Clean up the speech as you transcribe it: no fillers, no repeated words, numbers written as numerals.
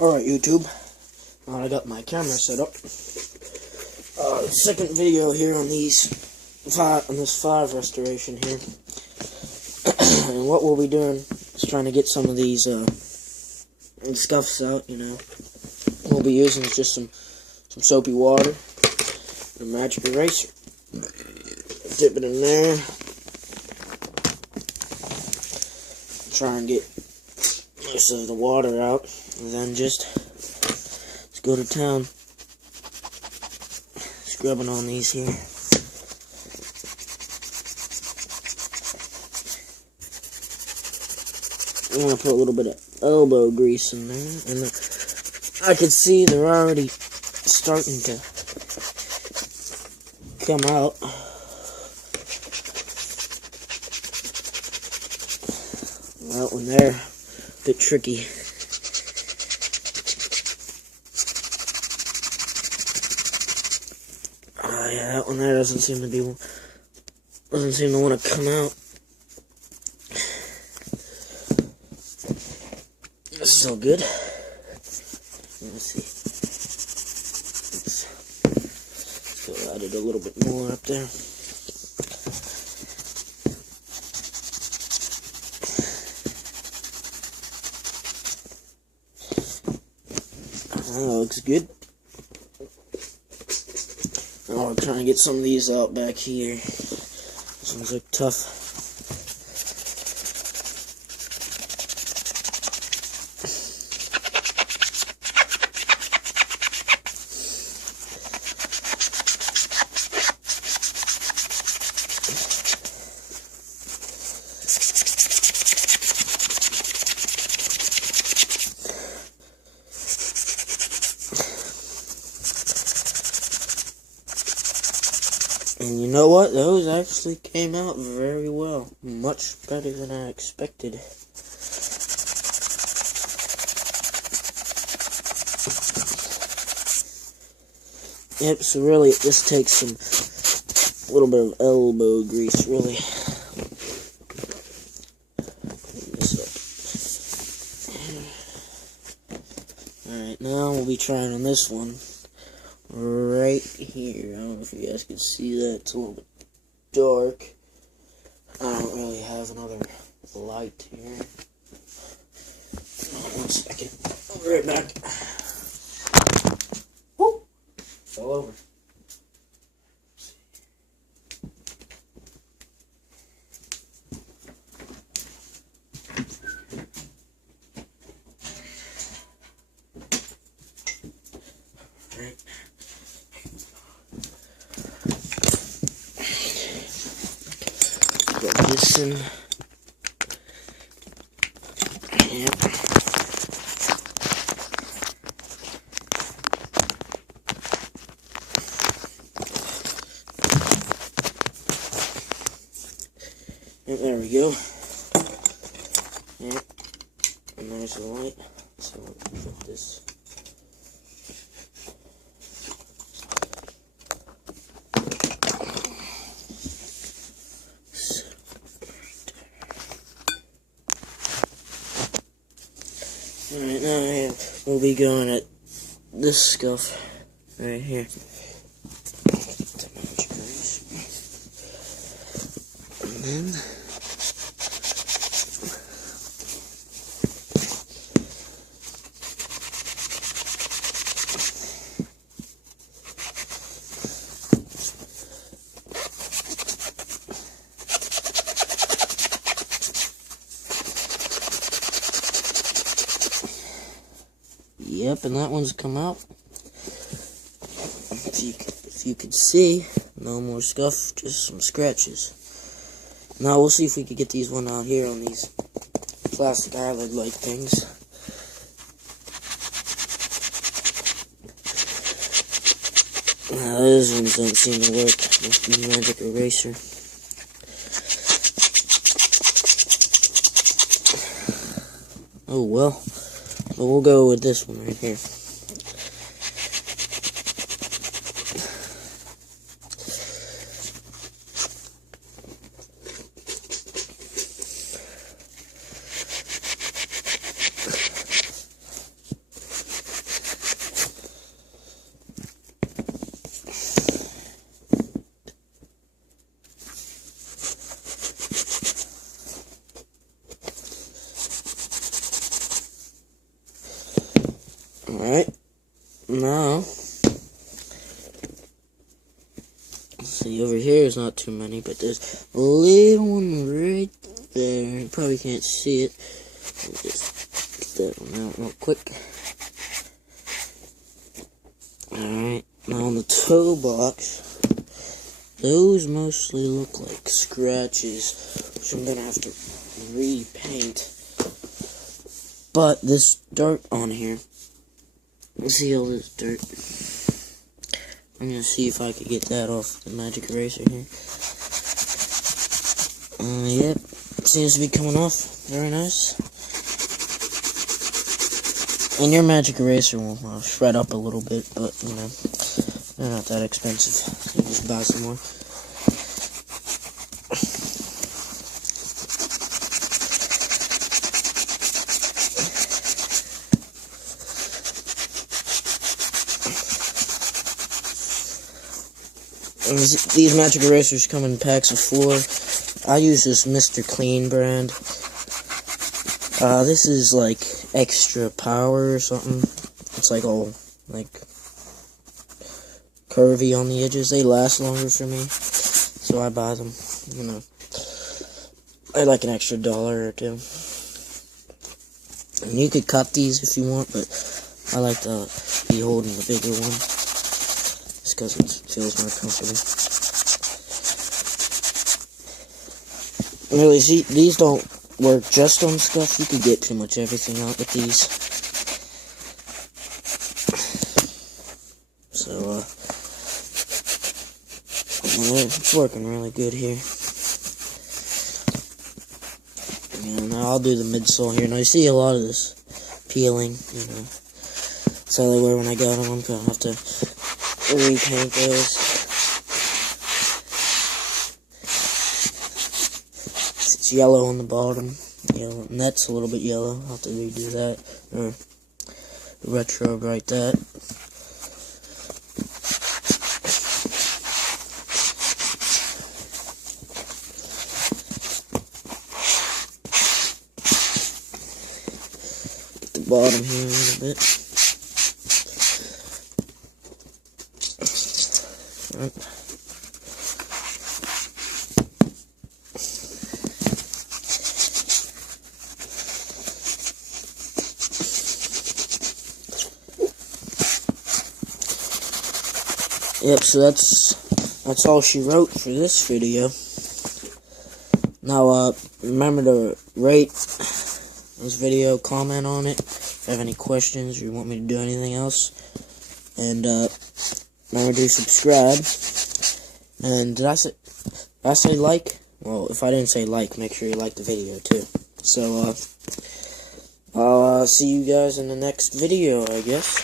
Alright, YouTube. I got my camera set up. Second video here on this 5 restoration here. And what we'll be doing is trying to get some of these scuffs out, you know. We'll be using just some soapy water and a magic eraser. Dip it in there. Try and get most of the water out, and then just go to town scrubbing on these here. I'm going to put a little bit of elbow grease in there, and I can see they're already starting to come out. That one there, a bit tricky. Yeah, that one there doesn't seem to want to come out. It's still good. Let's see. Let's add it a little bit more up there. That looks good. Oh, I'm trying to get some of these out back here. These ones look tough. And you know what? Those actually came out very well. Much better than I expected. Yep, so really it just takes a little bit of elbow grease, really. Clean this up. Alright, now we'll be trying on this one. Right here. I don't know if you guys can see that. It's a little bit dark. I don't really have another light here. One second. I'll be right back. Whoop! Fell over. Right. Put this in. Yep. Yep, there we go. Yep. And there's the light. So we'll put this. Alright, now we'll be going at this scuff right here. And then yep, and that one's come out. If you could see, no more scuff, just some scratches. Now we'll see if we could get these one out here on these plastic eyelid-like things. Now those ones don't seem to work with the magic eraser. Oh well. But we'll go with this one right here. Alright, now, let's see, over here is not too many, but there's a little one right there. You probably can't see it. I'll just get that one out real quick. Alright, now on the toe box, those mostly look like scratches, which I'm gonna have to repaint. But this dirt on here, see all this dirt? I'm gonna see if I could get that off the magic eraser here. Yep, seems to be coming off. Very nice. And your magic eraser will shred up a little bit, but you know, they're not that expensive. So you just buy some more. And these magic erasers come in packs of 4. I use this Mr. Clean brand. This is like extra power or something. It's like all like curvy on the edges. They last longer for me, so I buy them. You know, I like an extra $1 or $2. And you could cut these if you want, but I like to be holding the bigger one. Because it feels more comfortable. Really, see, these don't work just on Scuffs. You could get pretty much everything out with these. So, it's working really good here. And now I'll do the midsole here. Now you see a lot of this peeling, you know. That's how they were when I got them. I'm gonna have to repaint those. It's yellow on the bottom, yellow, and that's a little bit yellow. I'll have to redo that, or retro right that. Get the bottom here a little bit. Yep, so that's all she wrote for this video. Now, remember to rate this video, comment on it if you have any questions or you want me to do anything else. And, remember to subscribe. And did I say like? Well, if I didn't say like, make sure you like the video too. So, I'll see you guys in the next video, I guess.